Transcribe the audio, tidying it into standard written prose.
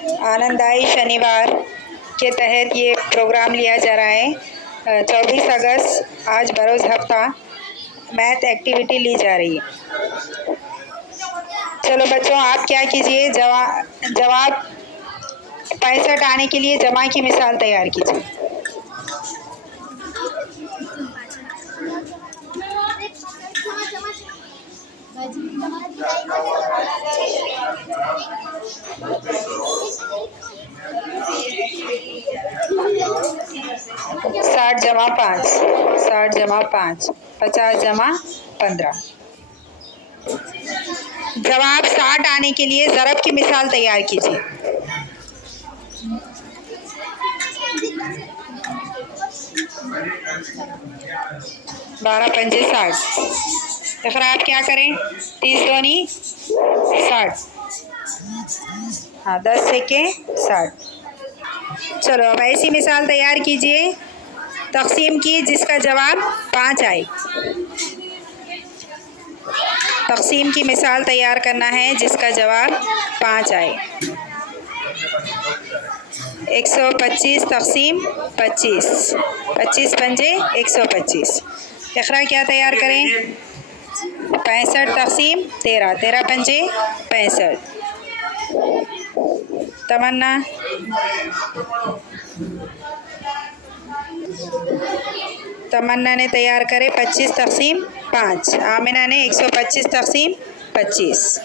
आनंदाई शनिवार के तहत ये प्रोग्राम लिया जा रहा है। 24 अगस्त आज बरोज़ हफ्ता मैथ एक्टिविटी ली जा रही है। चलो बच्चों, आप क्या कीजिए, जवाब 65 आने के लिए जमा की मिसाल तैयार कीजिए। साठ जमा 5, 60 जमा 5, 50 जमा 15। जवाब 60 आने के लिए ज़रब की मिसाल तैयार कीजिए। 12 पंजे 60। तो फिर आप क्या करें, 30 दूनी 60, हाँ 10 सेके 60। चलो अब ऐसी मिसाल तैयार कीजिए तक़सीम की जिसका जवाब 5 आए। तक़सीम की मिसाल तैयार करना है जिसका जवाब 5 आए। 125 तक़सीम 25, 25 पंजे 125। इक़रा क्या तैयार करें, 65 तक़सीम 13, 13 पंजे 65। तमन्ना तमन्ना ने तैयार करे 25 तक़सीम 5, आमिना ने 125 तक़सीम 25।